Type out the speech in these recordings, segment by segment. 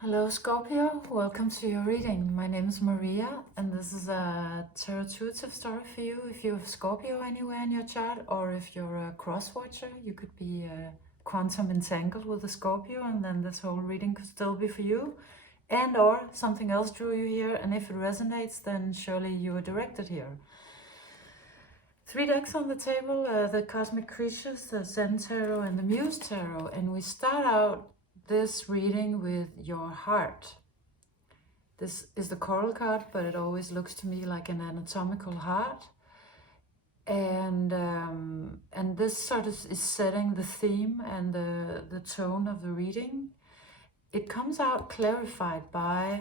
Hello Scorpio, welcome to your reading. My name is Maria and this is a tarot-intuitive story for you. If you have Scorpio anywhere in your chart or if you're a cross-watcher, you could be quantum entangled with a Scorpio and then this whole reading could still be for you. And or something else drew you here, and if it resonates then surely you are directed here. 3 decks on the table, the Cosmic Creatures, the Zen Tarot and the Muse Tarot, and we start out this reading with your heart. This is the coral card, but it always looks to me like an anatomical heart. And this sort of is setting the theme and the tone of the reading. It comes out clarified by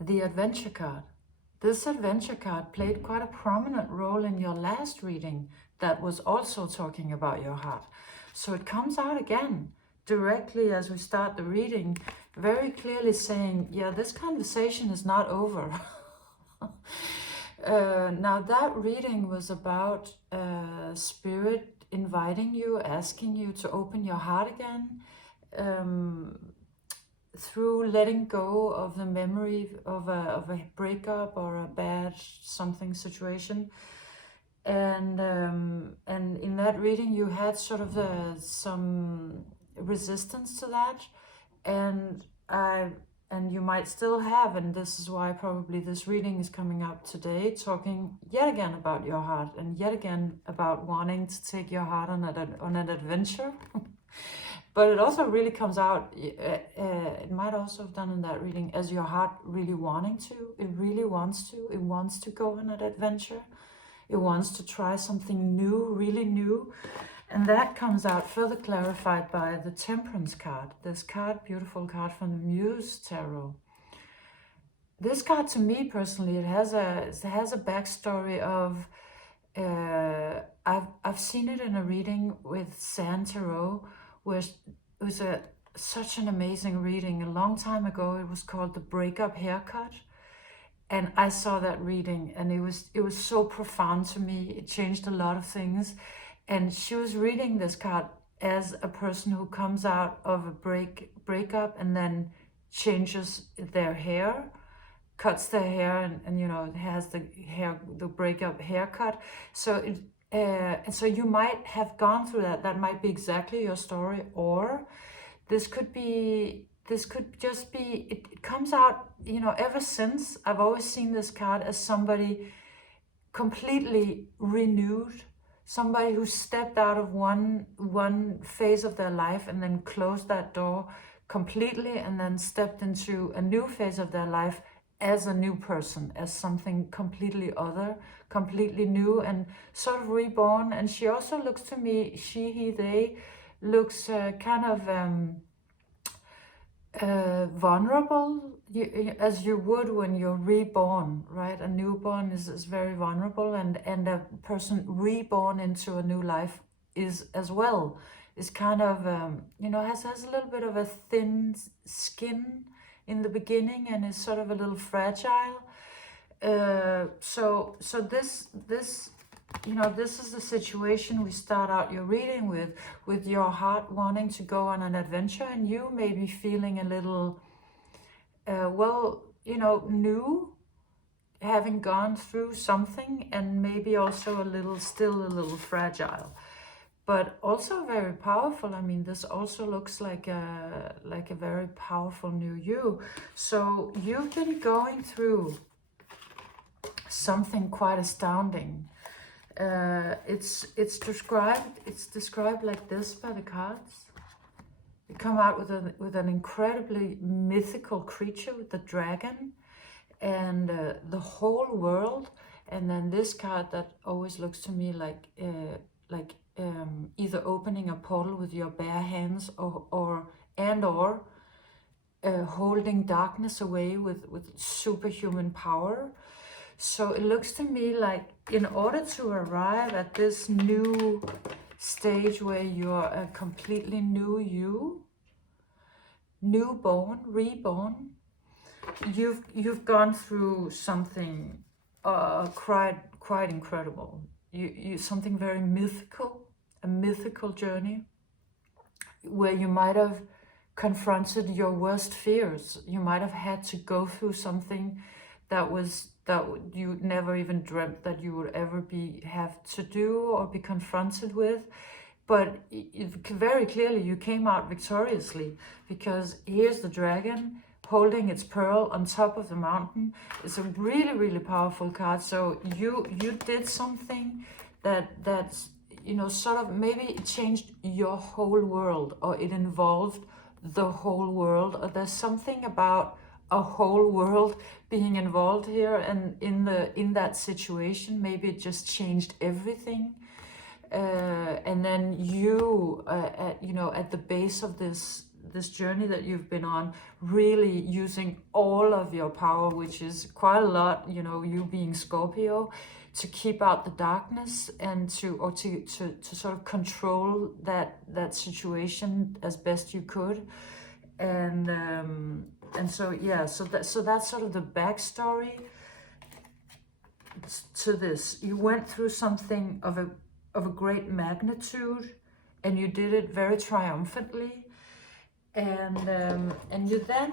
the adventure card. This adventure card played quite a prominent role in your last reading that was also talking about your heart. So it comes out again directly as we start the reading, very clearly saying, yeah, this conversation is not over. Now that reading was about spirit inviting you, asking you to open your heart again, through letting go of the memory of a breakup or a bad something situation. And in that reading you had sort of some resistance to that, and you might still have, and this is why probably this reading is coming up today, talking yet again about your heart and yet again about wanting to take your heart on an adventure. But it also really comes out, it might also have done in that reading, as your heart really wanting to. It really wants to. It wants to go on an adventure. It wants to try something new, really new. And that comes out further clarified by the Temperance card. This card, beautiful card from the Muse Tarot. This card, to me personally, it has a backstory of, I've seen it in a reading with San Tarot, where it was such an amazing reading. A long time ago, it was called The Breakup Haircut. And I saw that reading and it was so profound to me. It changed a lot of things. And she was reading this card as a person who comes out of a breakup and then changes their hair, cuts their hair, and you know, has the breakup haircut. So and so you might have gone through that. That might be exactly your story, or this could just be, it comes out, you know, ever since I've always seen this card as somebody completely renewed, somebody who stepped out of one phase of their life and then closed that door completely and then stepped into a new phase of their life as a new person, as something completely other, completely new, and sort of reborn. And she also looks to me, she, he, they, looks kind of vulnerable, as you would when you're reborn, right? A newborn is very vulnerable, and a person reborn into a new life is as well, is kind of, you know, has a little bit of a thin skin in the beginning and is sort of a little fragile. So this, you know, this is the situation we start out your reading with your heart wanting to go on an adventure, and you may be feeling a little, well, you know, new, having gone through something, and maybe also still a little fragile, but also very powerful. I mean, this also looks like a very powerful new you. So you've been going through something quite astounding. It's described like this by the cards. They come out with an incredibly mythical creature, with the dragon, and the whole world. And then this card that always looks to me like either opening a portal with your bare hands, or holding darkness away with superhuman power. So it looks to me like, in order to arrive at this new stage where you're a completely new you, newborn, reborn, you've gone through something quite incredible. You something very mythical, a mythical journey where you might have confronted your worst fears. You might have had to go through something that you never even dreamt that you would ever have to do or be confronted with. But very clearly you came out victoriously, because here's the dragon holding its pearl on top of the mountain. It's a really, really powerful card. So you did something that's, you know, sort of, maybe it changed your whole world, or it involved the whole world, or there's something about a whole world being involved here, and in that situation, maybe it just changed everything. And then you, at the base of this journey that you've been on, really using all of your power, which is quite a lot, you know, you being Scorpio, to keep out the darkness and to sort of control that situation as best you could. And so yeah, so that's sort of the backstory to this. You went through something of a great magnitude, and you did it very triumphantly. And you then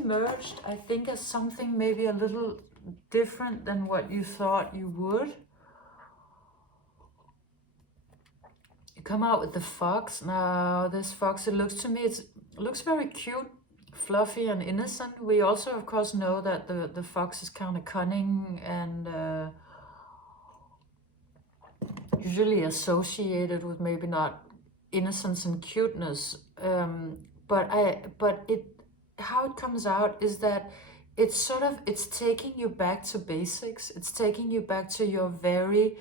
emerged, I think, as something maybe a little different than what you thought you would. You come out with the fox. Now this fox, it looks to me, it looks very cute, fluffy and innocent. We also, of course, know that the fox is kind of cunning and usually associated with maybe not innocence and cuteness. But how it comes out is that it's taking you back to basics. It's taking you back to your very,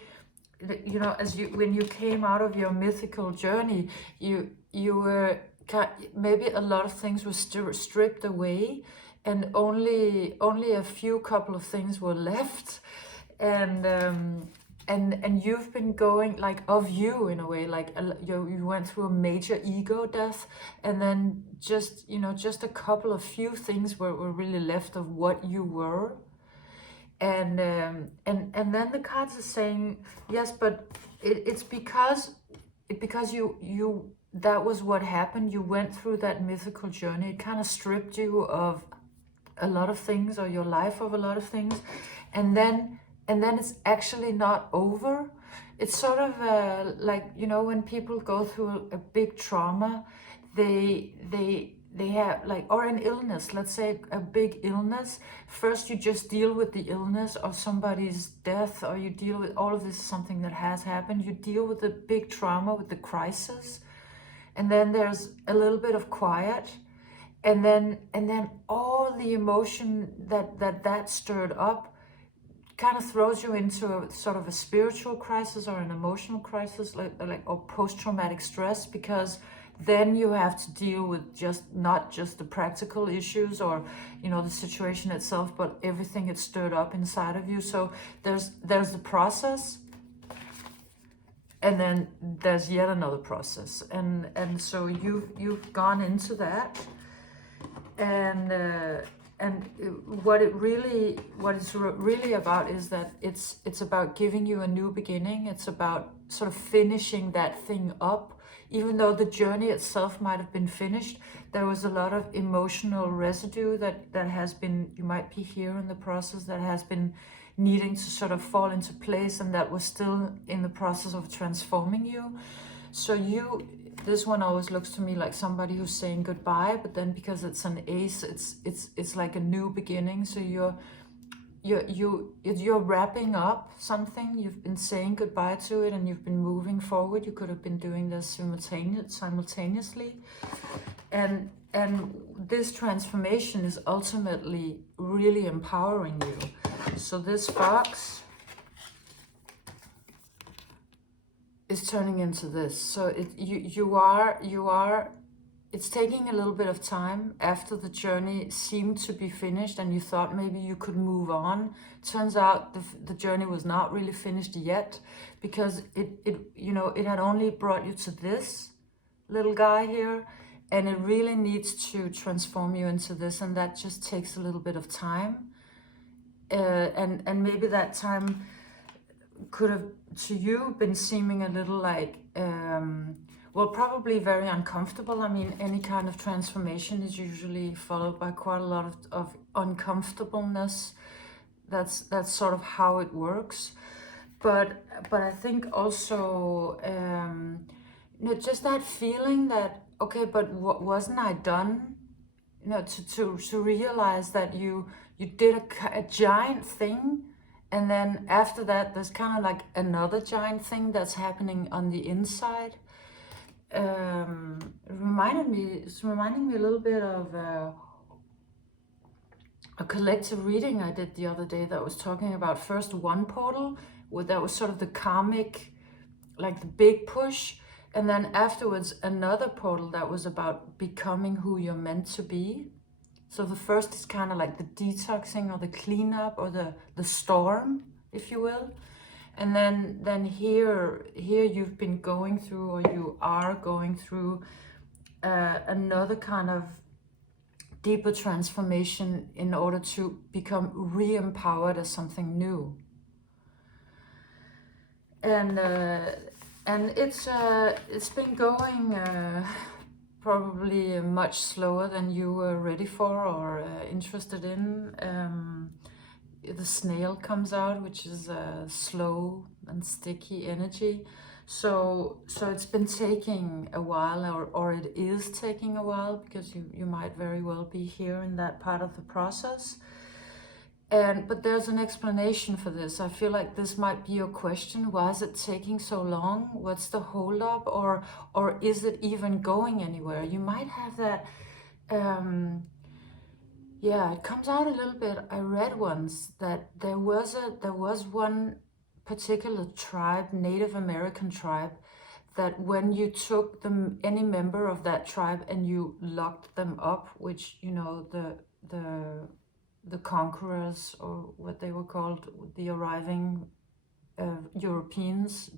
you know, when you came out of your mythical journey, you were, maybe a lot of things were stripped away, and only a couple of things were left. And you've been going, like, of you in a way, like you went through a major ego death, and then just a couple of few things were really left of what you were. And then the cards are saying, yes, but it's because you that was what happened. You went through that mythical journey. It kind of stripped you of a lot of things, or your life of a lot of things, and then it's actually not over. It's sort of like, you know, when people go through a big trauma, they have, like, or an illness, let's say a big illness. First you just deal with the illness or somebody's death, or you deal with all of this, something that has happened. You deal with the big trauma, with the crisis, and then there's a little bit of quiet, and then all the emotion that stirred up kind of throws you into a sort of a spiritual crisis or an emotional crisis, like or post-traumatic stress, because then you have to deal with not just the practical issues or, you know, the situation itself, but everything it stirred up inside of you. So there's the process, and then there's yet another process, and so you've gone into that, and what it's really about is that it's about giving you a new beginning. It's about sort of finishing that thing up. Even though the journey itself might have been finished, there was a lot of emotional residue that has been, you might be here in the process, that has been needing to sort of fall into place, and that was still in the process of transforming you. So this one always looks to me like somebody who's saying goodbye, but then because it's an ace, it's like a new beginning. So you're wrapping up something. You've been saying goodbye to it, and you've been moving forward. You could have been doing this simultaneously, and this transformation is ultimately really empowering you. So this fox is turning into this. So it's taking a little bit of time after the journey seemed to be finished, and you thought maybe you could move on. Turns out the journey was not really finished yet, because it had only brought you to this little guy here, and it really needs to transform you into this, and that just takes a little bit of time. And maybe that time could have, to you, been seeming a little like, well, probably very uncomfortable. I mean, any kind of transformation is usually followed by quite a lot of uncomfortableness. That's sort of how it works. But I think also, just that feeling that, okay, but wasn't I done? To realize that you did a giant thing, and then after that there's kind of like another giant thing that's happening on the inside. It's reminding me a little bit of a collective reading I did the other day that was talking about first one portal, where that was sort of the karmic, like the big push, and then afterwards another portal that was about becoming who you're meant to be. So the first is kind of like the detoxing or the cleanup or the storm, if you will. And then here you've been going through, or you are going through another kind of deeper transformation in order to become re-empowered as something new. And it's been going probably much slower than you were ready for or interested in. The snail comes out, which is a slow and sticky energy. So it's been taking a while, or it is taking a while, because you might very well be here in that part of the process. But there's an explanation for this. I feel like this might be your question. Why is it taking so long? What's the holdup? Or is it even going anywhere? You might have that. Yeah, it comes out a little bit. I read once that there was one particular tribe, Native American tribe, that when you took any member of that tribe and you locked them up, which the conquerors, or what they were called, the arriving Europeans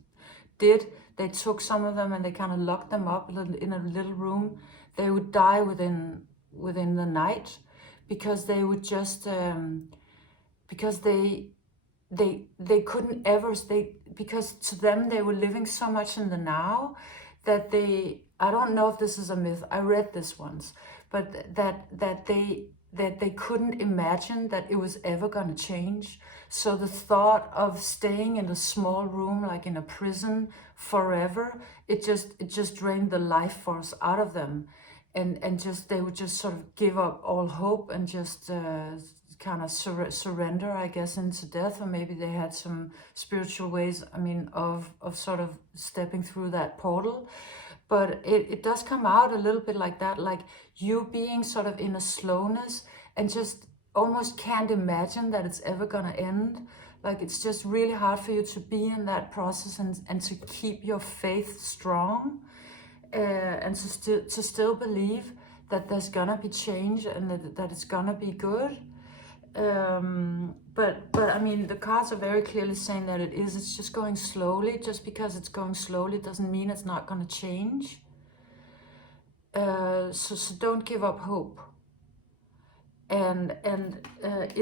did, they took some of them and they kind of locked them up in a little room. They would die within the night, because they would just because they couldn't ever because to them they were living so much in the now that I don't know if this is a myth, I read this once, but that they couldn't imagine that it was ever going to change. So the thought of staying in a small room, like in a prison forever, it just drained the life force out of them. And just they would just sort of give up all hope and just kind of surrender, I guess, into death. Or maybe they had some spiritual ways, I mean, of sort of stepping through that portal. But it does come out a little bit like that, like you being sort of in a slowness and just almost can't imagine that it's ever gonna end. Like it's just really hard for you to be in that process and to keep your faith strong. And to still believe that there's gonna be change and that it's gonna be good. But I mean, the cards are very clearly saying that it's just going slowly. Just because it's going slowly doesn't mean it's not gonna change. So don't give up hope. And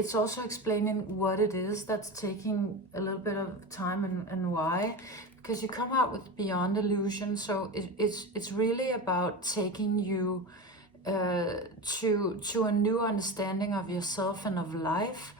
it's also explaining what it is that's taking a little bit of time and why. Because you come out with Beyond Illusion, so it's really about taking you to a new understanding of yourself and of life,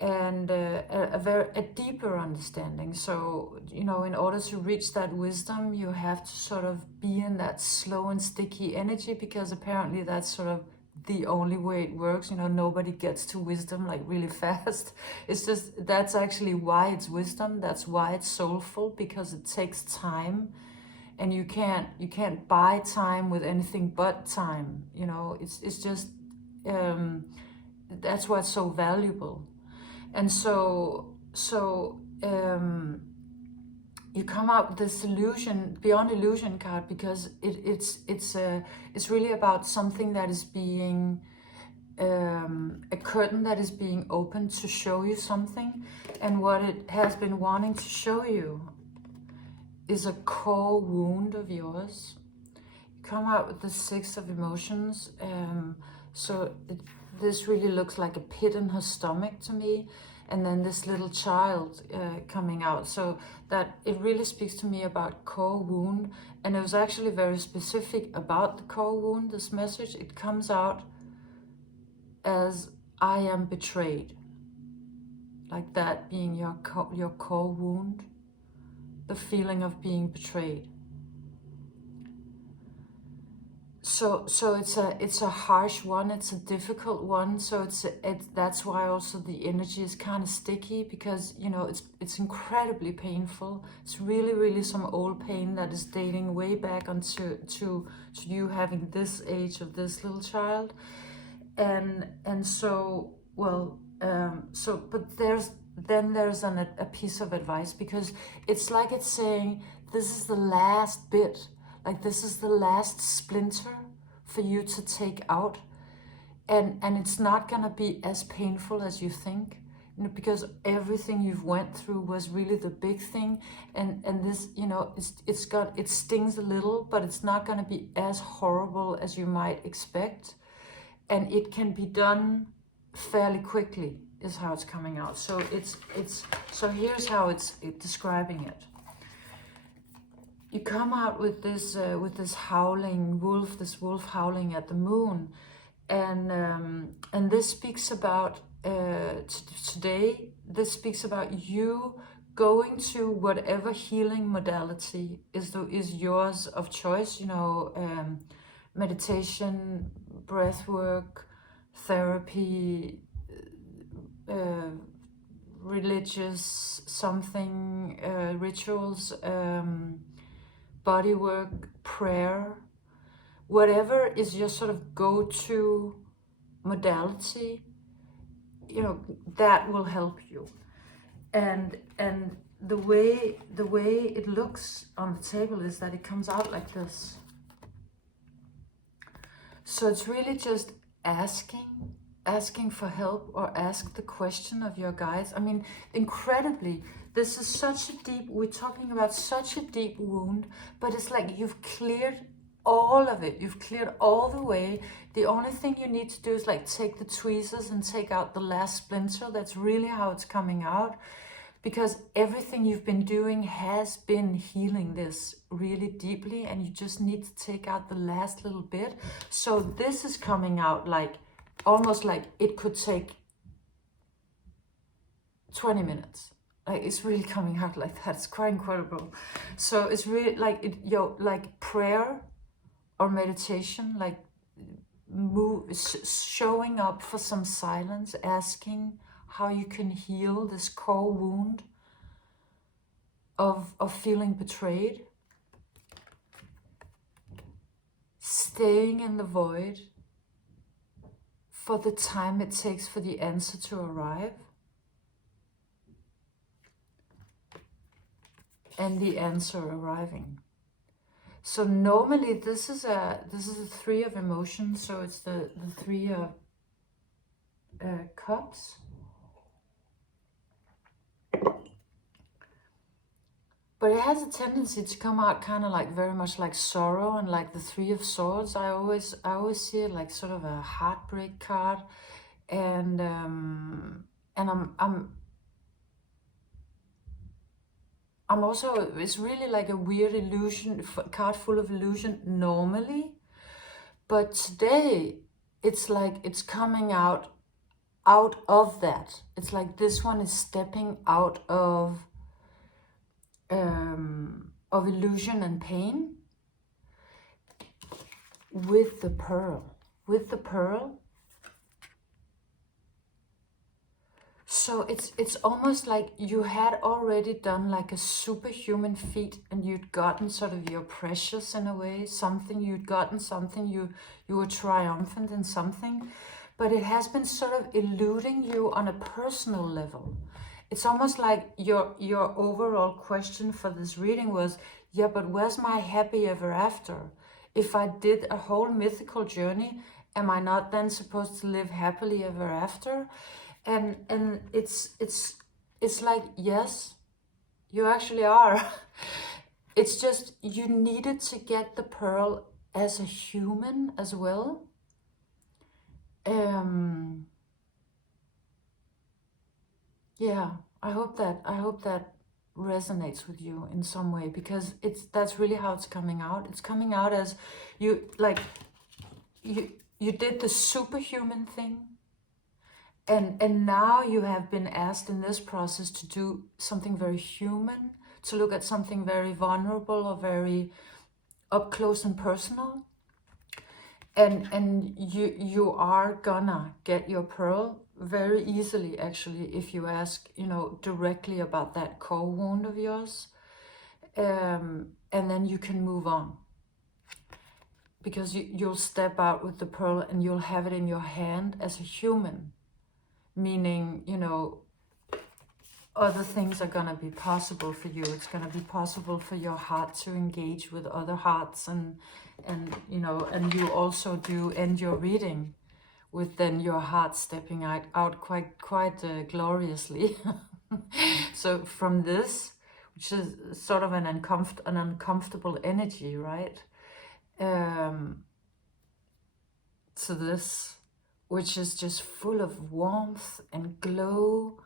and a deeper understanding. So in order to reach that wisdom, you have to sort of be in that slow and sticky energy, because apparently that's sort of the only way it works. Nobody gets to wisdom like really fast. It's just, that's actually why it's wisdom. That's why it's soulful, because it takes time, and you can't buy time with anything but time. It's just that's why it's so valuable. And so you come out with this illusion, Beyond Illusion card, because it's really about something that is being a curtain that is being opened to show you something. And what it has been wanting to show you is a core wound of yours. You come out with the Six of Emotions. So this really looks like a pit in her stomach to me. and then this little child coming out. So that it really speaks to me about core wound, and it was actually very specific about the core wound, this message. It comes out as I am betrayed, like that being your core wound, the feeling of being betrayed. So it's a harsh one, it's a difficult one. So that's why also the energy is kind of sticky, because you know it's incredibly painful. It's really some old pain that is dating way back onto to you having this age of this little child, and so well. But there's a piece of advice, because it's like it's saying this is the last bit. Like this is the last splinter for you to take out, and it's not gonna be as painful as you think, you know, because everything you've went through was really the big thing, and this, you know, it stings a little, but it's not gonna be as horrible as you might expect, and it can be done fairly quickly, is how it's coming out. So so here's how it's describing it. You come out with this howling wolf, this wolf howling at the moon, and this speaks about today. This speaks about you going to whatever healing modality is yours of choice. You know, meditation, breath work, therapy, religious something, rituals. Body work, prayer, whatever is your sort of go-to modality, you know, that will help you. And the way it looks on the table is that it comes out like this. So it's really just asking for help, or ask the question of your guides. I mean, incredibly, this is such a deep, we're talking about such a deep wound, but it's like you've cleared all of it. You've cleared all the way. The only thing you need to do is like take the tweezers and take out the last splinter. That's really how it's coming out, because everything you've been doing has been healing this really deeply, and you just need to take out the last little bit. So this is coming out like, almost like it could take 20 minutes. Like it's really coming out like that. It's quite incredible. So it's really like like prayer or meditation, like showing up for some silence, asking how you can heal this core wound of feeling betrayed, staying in the void for the time it takes for the answer to arrive, and the answer arriving. So normally this is a three of emotions. So it's the three of cups. But it has a tendency to come out kind of like very much like sorrow, and like the Three of Swords. I always see it like sort of a heartbreak card, and I'm also, it's really like a weird illusion, card full of illusion normally, but today it's like it's coming out of that. It's like this one is stepping out of illusion and pain with the pearl. So it's almost like you had already done like a superhuman feat, and you'd gotten sort of your precious in a way, something you'd gotten, something you were triumphant in something, but it has been sort of eluding you on a personal level. It's almost like your overall question for this reading was, yeah, but where's my happy ever after? If I did a whole mythical journey, am I not then supposed to live happily ever after? And it's like, yes, you actually are. It's just you needed to get the pearl as a human as well. Yeah, I hope that resonates with you in some way, because that's really how it's coming out. It's coming out as you like you you did the superhuman thing, and now you have been asked in this process to do something very human, to look at something very vulnerable or very up close and personal. And you are gonna get your pearl very easily, actually, if you ask, directly about that core wound of yours. And then you can move on, because you'll step out with the pearl and you'll have it in your hand as a human, meaning, other things are gonna be possible for you. It's gonna be possible for your heart to engage with other hearts, and you also do end your reading with then your heart stepping out quite gloriously. So from this, which is sort of an uncomfortable energy, right? To this, which is just full of warmth and glow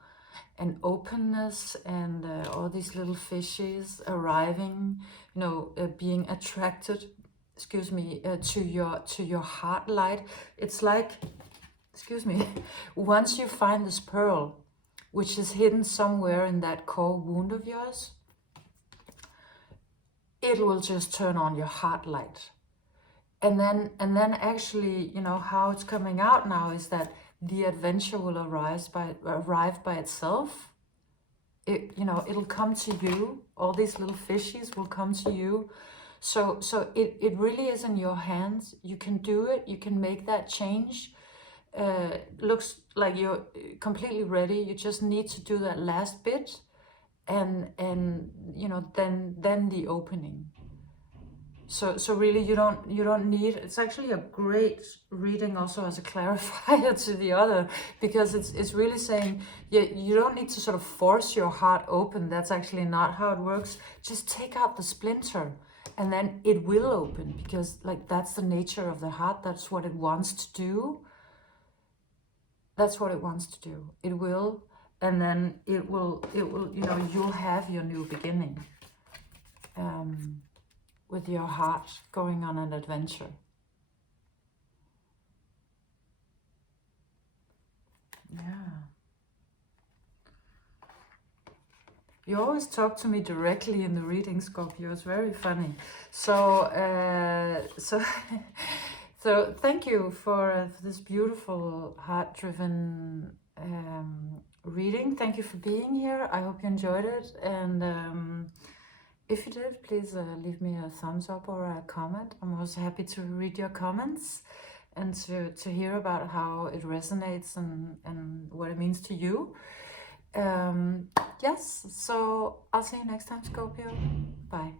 and openness, and all these little fishes arriving, being attracted, to your heart light. It's like, once you find this pearl, which is hidden somewhere in that core wound of yours, it will just turn on your heart light. And then actually, how it's coming out now is that the adventure will arrive by itself. It'll come to you. All these little fishies will come to you. So it really is in your hands. You can do it. You can make that change. Looks like you're completely ready. You just need to do that last bit, and then the opening. So really, you don't need. It's actually a great reading also as a clarifier to the other, because it's really saying, yeah, you don't need to sort of force your heart open. That's actually not how it works. Just take out the splinter, and then it will open, because that's the nature of the heart. That's what it wants to do. That's what it wants to do. It will, and then it will. You'll have your new beginning. With your heart going on an adventure. Yeah. You always talk to me directly in the reading, Scorpio. It's very funny. So, so thank you for this beautiful heart-driven reading. Thank you for being here. I hope you enjoyed it, and if you did, please leave me a thumbs up or a comment. I'm also happy to read your comments and to hear about how it resonates and what it means to you. Yes, so I'll see you next time, Scorpio. Bye.